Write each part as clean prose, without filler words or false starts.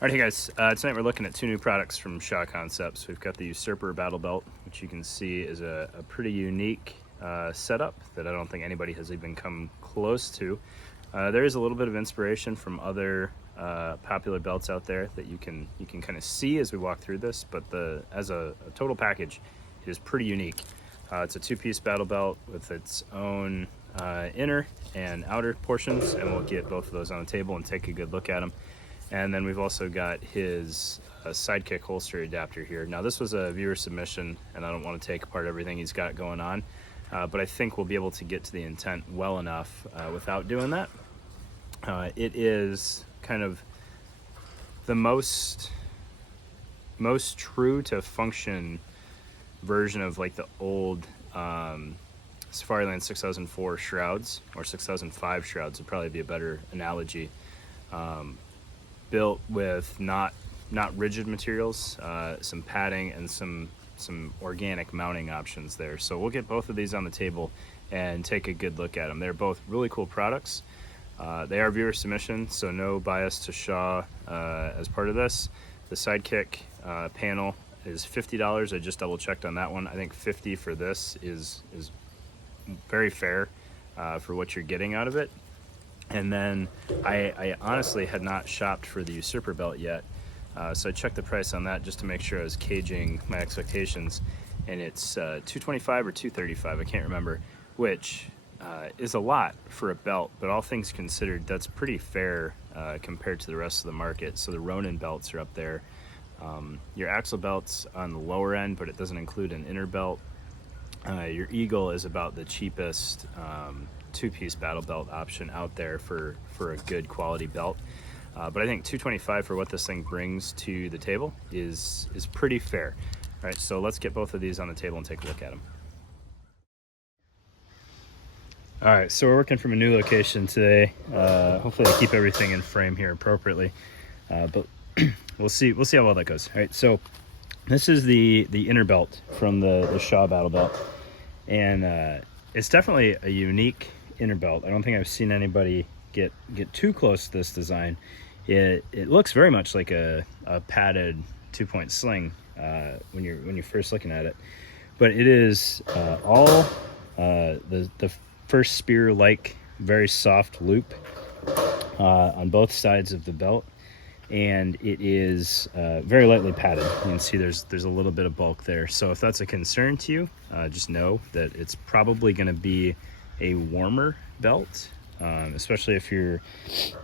Alright, hey guys, tonight we're looking at two new products from Shaw Concepts. We've got the Usurper Battle Belt, which you can see is a pretty unique setup that I don't think anybody has even come close to. There is a little bit of inspiration from other popular belts out there that you can kind of see as we walk through this, but as a total package, it is pretty unique. It's a two-piece battle belt with its own inner and outer portions, and we'll get both of those on the table and take a good look at them. And then we've also got his SideKick holster adapter here. Now this was a viewer submission, and I don't want to take apart everything he's got going on, but I think we'll be able to get to the intent well enough without doing that. It is kind of the most true to function version of like the old Safariland 6004 shrouds, or 6005 shrouds would probably be a better analogy. Built with not rigid materials, some padding and some organic mounting options there. So we'll get both of these on the table and take a good look at them. They're both really cool products. They are viewer submission, so no bias to Shaw as part of this. The SideKick panel is $50. I just double checked on that one. I think $50 for this is very fair for what you're getting out of it. And then I honestly had not shopped for the Usurper belt yet, so I checked the price on that just to make sure I was gauging my expectations, and it's $225 or $235, I can't remember, which is a lot for a belt, but all things considered, that's pretty fair compared to the rest of the market. So the Ronin belts are up there. Your Axle belt's on the lower end, but it doesn't include an inner belt. Your Eagle is about the cheapest two-piece battle belt option out there for a good quality belt, but I think $225 for what this thing brings to the table is pretty fair. All right, so let's get both of these on the table and take a look at them. All right, so we're working from a new location today. Hopefully I keep everything in frame here appropriately, but we'll see how well that goes. All right, so this is the inner belt from the Shaw battle belt, and it's definitely a unique inner belt. I don't think I've seen anybody get too close to this design. It looks very much like a padded 2-point sling when you're first looking at it, but it is all the first spear like very soft loop on both sides of the belt, and it is very lightly padded. You can see there's a little bit of bulk there, so if that's a concern to you, just know that it's probably going to be a warmer belt, especially if you're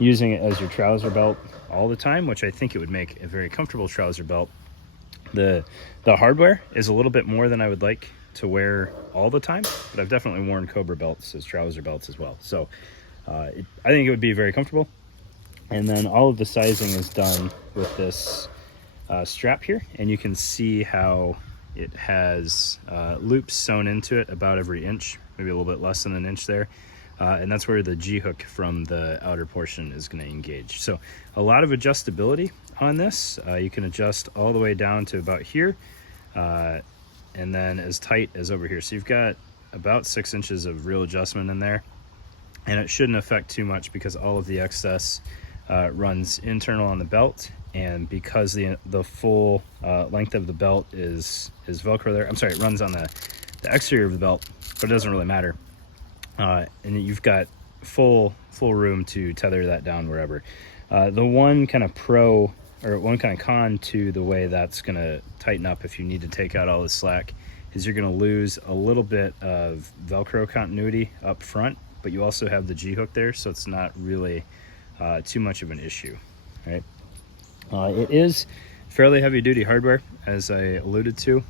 using it as your trouser belt all the time, which I think it would make a very comfortable trouser belt. The hardware is a little bit more than I would like to wear all the time, but I've definitely worn Cobra belts as trouser belts as well, so I think it would be very comfortable. And then all of the sizing is done with this strap here, and you can see how it has loops sewn into it about every inch, maybe a little bit less than an inch there, and that's where the G-hook from the outer portion is going to engage. So a lot of adjustability on this. You can adjust all the way down to about here, and then as tight as over here. So you've got about 6 inches of real adjustment in there, and it shouldn't affect too much because all of the excess runs internal on the belt, and because the full length of the belt is Velcro there. I'm sorry, it runs on the exterior of the belt, but it doesn't really matter. And you've got full room to tether that down wherever. The one kind of one kind of con to the way that's going to tighten up if you need to take out all the slack is you're going to lose a little bit of Velcro continuity up front, but you also have the G-hook there, so it's not really too much of an issue, right? It is fairly heavy duty hardware, as I alluded to,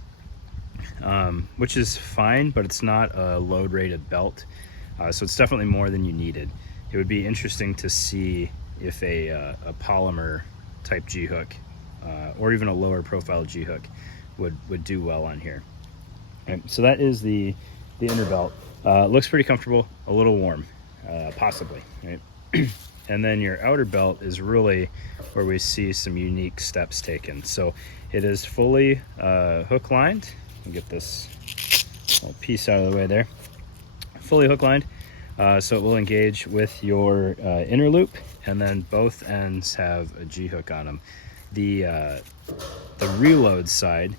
which is fine, but it's not a load rated belt, so it's definitely more than you needed. It would be interesting to see if a polymer type G-hook or even a lower profile G-hook would do well on here. Right, so that is the inner belt. Looks pretty comfortable, a little warm, possibly, right? And then your outer belt is really where we see some unique steps taken. So it is fully hook lined. I'll get this little piece out of the way there. Fully hook lined, so it will engage with your inner loop, and then both ends have a G-hook on them. The reload side,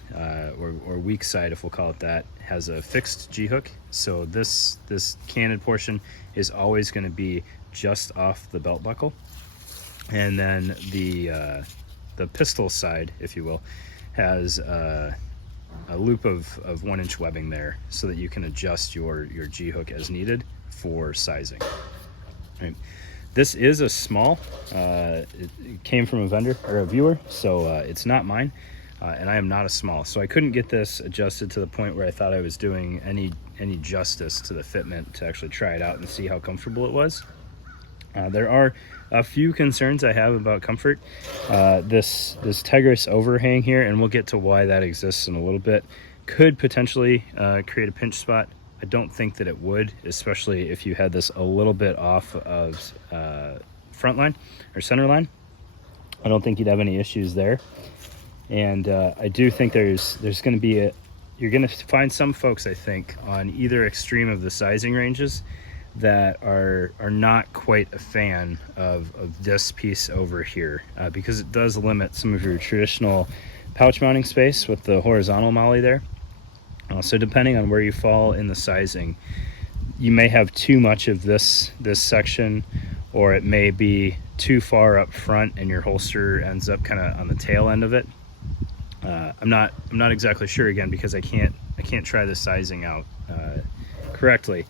or weak side, if we'll call it that, has a fixed G-hook. So this canted portion is always going to be just off the belt buckle. And then the pistol side, if you will, has a loop of 1-inch webbing there so that you can adjust your G-hook as needed for sizing. Right. This is a small, it came from a vendor or a viewer, so it's not mine, and I am not a small. So I couldn't get this adjusted to the point where I thought I was doing any justice to the fitment to actually try it out and see how comfortable it was. There are a few concerns I have about comfort. This Tigris overhang here, and we'll get to why that exists in a little bit, could potentially create a pinch spot. I don't think that it would, especially if you had this a little bit off of front line or center line. I don't think you'd have any issues there. And I do think there's going to be you're going to find some folks, I think, on either extreme of the sizing ranges that are not quite a fan of this piece over here, because it does limit some of your traditional pouch mounting space with the horizontal MOLLE there. So depending on where you fall in the sizing, you may have too much of this section, or it may be too far up front and your holster ends up kind of on the tail end of it. I'm not exactly sure, again, because I can't try the sizing out correctly,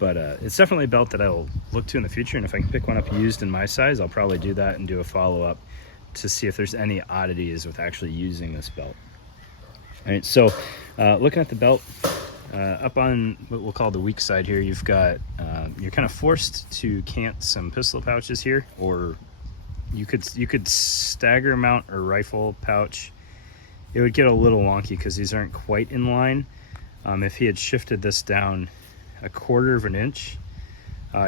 but it's definitely a belt that I'll look to in the future, and if I can pick one up used in my size, I'll probably do that and do a follow-up to see if there's any oddities with actually using this belt. All right, so looking at the belt, up on what we'll call the weak side here, you've got, you're kind of forced to cant some pistol pouches here, or you could stagger mount a rifle pouch. It would get a little wonky because these aren't quite in line. If he had shifted this down 1/4 of an inch,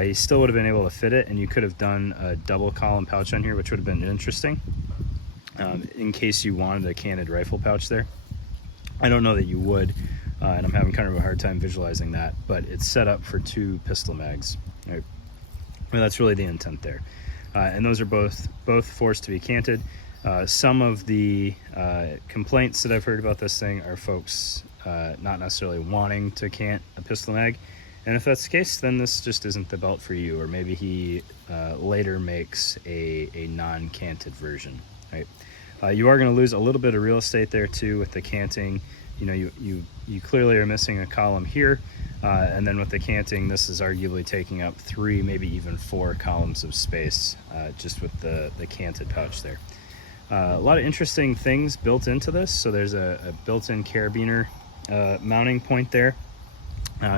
he still would have been able to fit it, and you could have done a double column pouch on here, which would have been interesting, in case you wanted a canted rifle pouch there. I don't know that you would, and I'm having kind of a hard time visualizing that, but it's set up for 2 pistol mags. Right? Well, that's really the intent there. And those are both forced to be canted. Some of the complaints that I've heard about this thing are folks not necessarily wanting to cant a pistol mag. And if that's the case, then this just isn't the belt for you, or maybe he later makes a non-canted version. Right? You are going to lose a little bit of real estate there too with the canting. You know, you clearly are missing a column here, and then with the canting, this is arguably taking up 3, maybe even 4 columns of space, just with the canted pouch there. A lot of interesting things built into this. So there's a built-in carabiner mounting point there,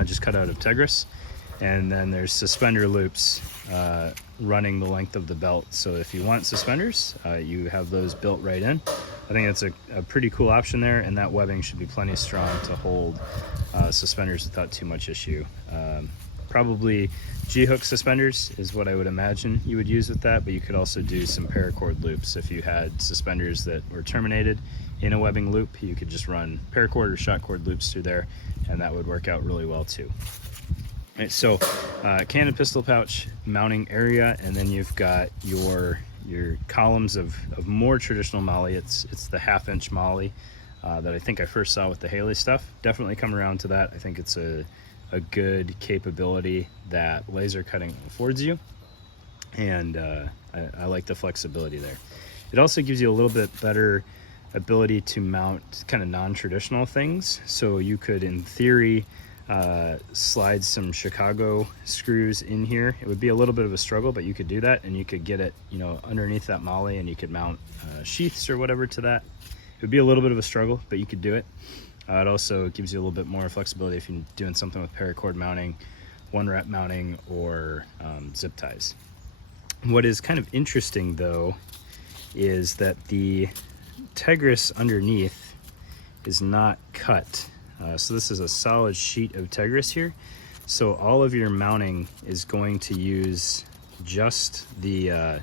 just cut out of Tigris, and then there's suspender loops running the length of the belt. So if you want suspenders, you have those built right in. I think it's a pretty cool option there, and that webbing should be plenty strong to hold suspenders without too much issue. Probably G-hook suspenders is what I would imagine you would use with that, but you could also do some paracord loops. If you had suspenders that were terminated in a webbing loop, you could just run paracord or shot cord loops through there, and that would work out really well too. Right, so canted pistol pouch mounting area, and then you've got your columns of more traditional MOLLE. It's the 1/2 inch MOLLE that I think I first saw with the Haley stuff. Definitely come around to that. I think it's a good capability that laser cutting affords you, and I like the flexibility there. It also gives you a little bit better ability to mount kind of non-traditional things. So you could, in theory, slide some Chicago screws in here. It would be a little bit of a struggle, but you could do that, and you could get it, you know, underneath that MOLLE, and you could mount sheaths or whatever to that. It would be a little bit of a struggle, but you could do it. It also gives you a little bit more flexibility if you're doing something with paracord mounting, 1-rep mounting, or zip ties. What is kind of interesting though is that the Tigris underneath is not cut. So this is a solid sheet of Tigris here. So all of your mounting is going to use just the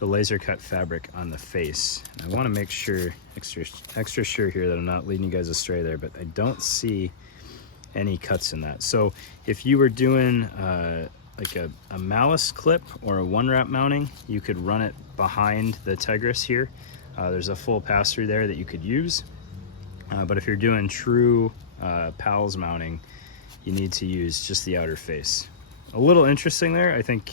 laser cut fabric on the face. And I want to make sure, extra sure here, that I'm not leading you guys astray there, but I don't see any cuts in that. So if you were doing like a malice clip or a 1-wrap mounting, you could run it behind the Tigris here. there's a full pass-through there that you could use. But if you're doing true PALS mounting, you need to use just the outer face. A little interesting there. I think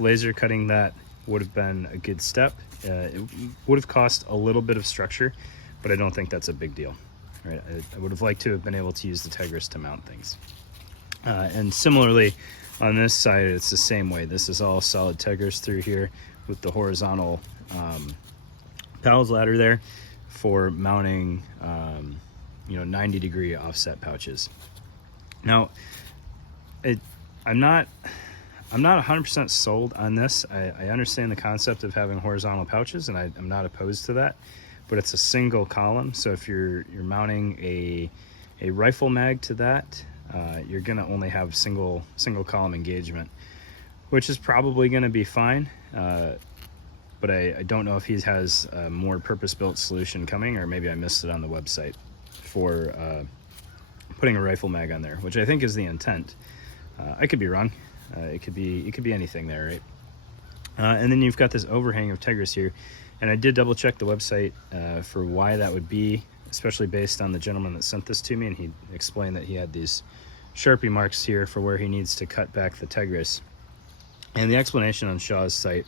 laser cutting that would have been a good step. It would have cost a little bit of structure, but I don't think that's a big deal. Right? I would have liked to have been able to use the Tigris to mount things. And similarly, on this side, it's the same way. This is all solid Tigris through here with the horizontal PALS ladder there for mounting 90-degree offset pouches. Now, I'm not 100% sold on this. I understand the concept of having horizontal pouches, and I'm not opposed to that, but it's a single column. So if you're mounting a rifle mag to that, you're gonna only have single column engagement, which is probably gonna be fine. But I don't know if he has a more purpose-built solution coming, or maybe I missed it on the website for putting a rifle mag on there, which I think is the intent. I could be wrong. It could be anything there, right? And then you've got this overhang of Tigris here, and I did double check the website for why that would be, especially based on the gentleman that sent this to me, and he explained that he had these Sharpie marks here for where he needs to cut back the Tigris. And the explanation on Shaw's site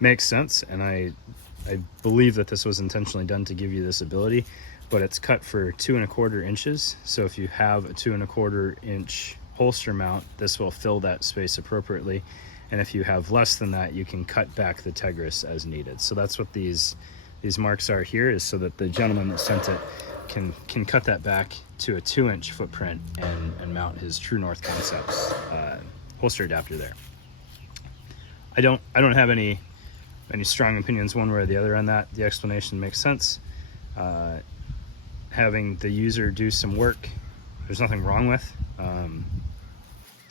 makes sense, and I believe that this was intentionally done to give you this ability, but it's cut for 2¼ inches. So if you have a 2¼ inch holster mount, this will fill that space appropriately. And if you have less than that, you can cut back the Tigris as needed. So that's what these marks are here, is so that the gentleman that sent it can cut that back to a 2-inch footprint and mount his True North Concepts holster adapter there. I don't have any strong opinions one way or the other on that. The explanation makes sense. Having the user do some work, there's nothing wrong with.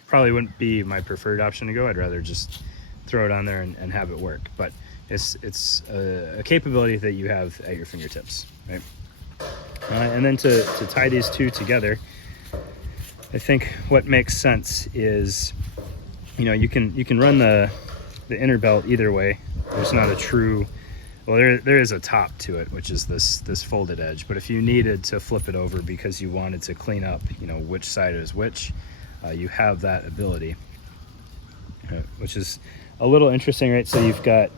Probably wouldn't be my preferred option to go. I'd rather just throw it on there and have it work. But it's a capability that you have at your fingertips, right? And then to tie these two together, I think what makes sense is, you can run the inner belt either way. There's not a true, well, there is a top to it, which is this folded edge. But if you needed to flip it over because you wanted to clean up, which side is which, you have that ability, which is a little interesting, right? So you've got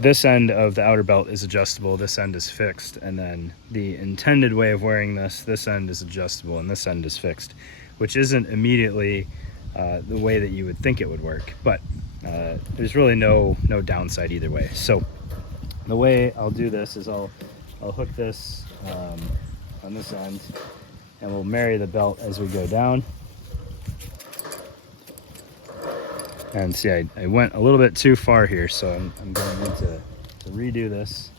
this end of the outer belt is adjustable, this end is fixed, and then the intended way of wearing this end is adjustable and this end is fixed, which isn't immediately the way that you would think it would work, but there's really no downside either way. So the way I'll do this is I'll hook this on this end, and we'll marry the belt as we go down. And see, I went a little bit too far here, so I'm going to need to redo this.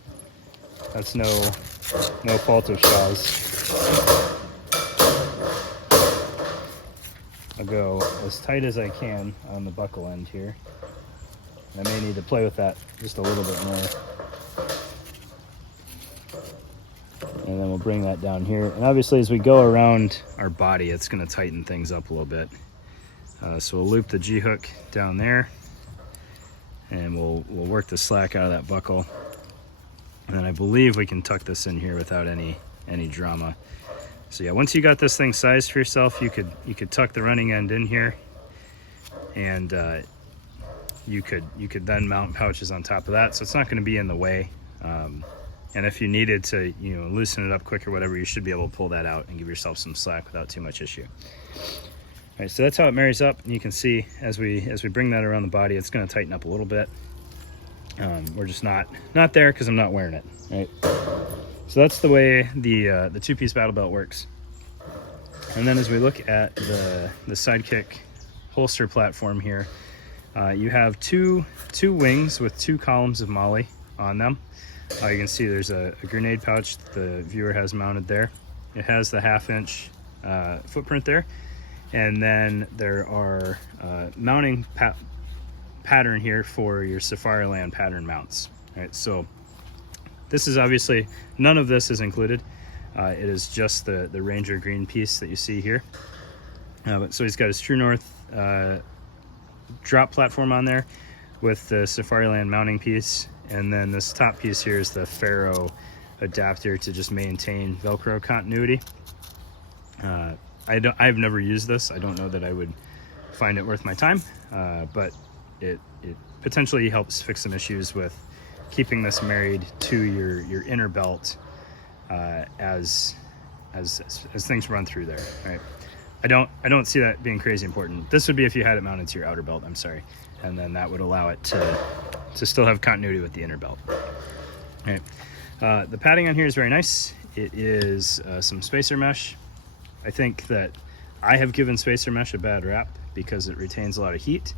That's no fault of Shaw's. I'll go as tight as I can on the buckle end here. I may need to play with that just a little bit more. And then we'll bring that down here. And obviously as we go around our body, it's gonna tighten things up a little bit. So we'll loop the G-hook down there, and we'll work the slack out of that buckle. And then I believe we can tuck this in here without any drama. So yeah, once you got this thing sized for yourself, you could tuck the running end in here, and you could then mount pouches on top of that, so it's not going to be in the way. And if you needed to loosen it up quick or whatever, you should be able to pull that out and give yourself some slack without too much issue. All right, so that's how it marries up, and you can see as we bring that around the body, it's going to tighten up a little bit. We're just not there because I'm not wearing it. Right. So that's the way the two-piece battle belt works. And then as we look at the SideKick holster platform here, you have two wings with 2 columns of MOLLE on them. You can see there's a grenade pouch that the viewer has mounted there. It has the 1/2-inch footprint there. And then there are mounting pattern here for your Safariland pattern mounts. All right, so this is obviously, none of this is included. It is just the Ranger green piece that you see here. So he's got his True North drop platform on there with the Safariland mounting piece, and then this top piece here is the ferro adapter to just maintain Velcro continuity. I've never used this. I don't know that I would find it worth my time, but it potentially helps fix some issues with keeping this married to your inner belt as things run through there. Right? I don't see that being crazy important. This would be if you had it mounted to your outer belt. I'm sorry, and then that would allow it to still have continuity with the inner belt. All right. The padding on here is very nice. It is some spacer mesh. I think that I have given spacer mesh a bad rap because it retains a lot of heat,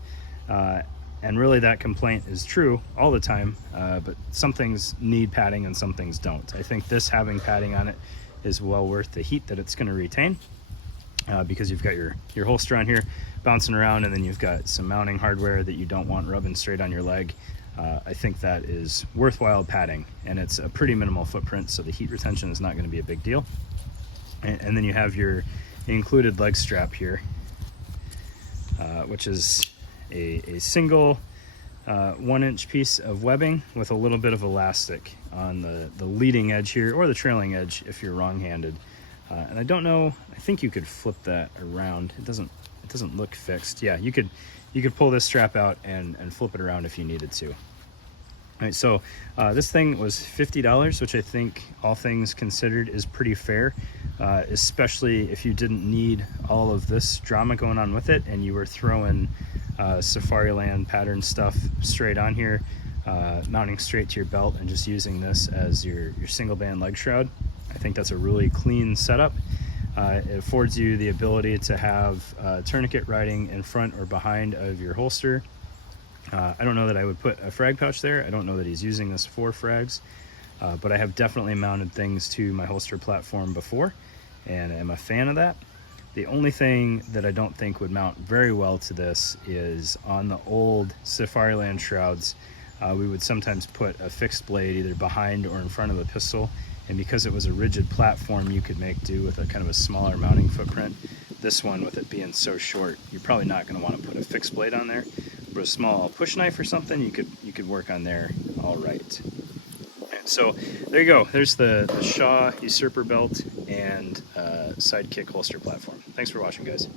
and really that complaint is true all the time, but some things need padding and some things don't. I think this having padding on it is well worth the heat that it's going to retain, because you've got your holster on here bouncing around, and then you've got some mounting hardware that you don't want rubbing straight on your leg. I think that is worthwhile padding, and it's a pretty minimal footprint, so the heat retention is not going to be a big deal. And then you have your included leg strap here, which is a single 1-inch piece of webbing with a little bit of elastic on the leading edge here, or the trailing edge if you're wrong-handed. And I don't know, I think you could flip that around. It doesn't look fixed. Yeah, you could pull this strap out and flip it around if you needed to. All right, so this thing was $50, which I think, all things considered, is pretty fair, especially if you didn't need all of this drama going on with it and you were throwing Safariland pattern stuff straight on here, mounting straight to your belt and just using this as your single band leg shroud. I think that's a really clean setup. It affords you the ability to have tourniquet riding in front or behind of your holster. I don't know that I would put a frag pouch there. I don't know that he's using this for frags, but I have definitely mounted things to my holster platform before and am a fan of that. The only thing that I don't think would mount very well to this is on the old Safariland shrouds, we would sometimes put a fixed blade either behind or in front of the pistol, and because it was a rigid platform, you could make do with a kind of a smaller mounting footprint. This one, with it being so short, you're probably not going to want to put a fixed blade on there, but a small push knife or something, you could work on there all right. So there you go. There's the Shaw Usurper belt and SideKick holster platform. Thanks for watching, guys.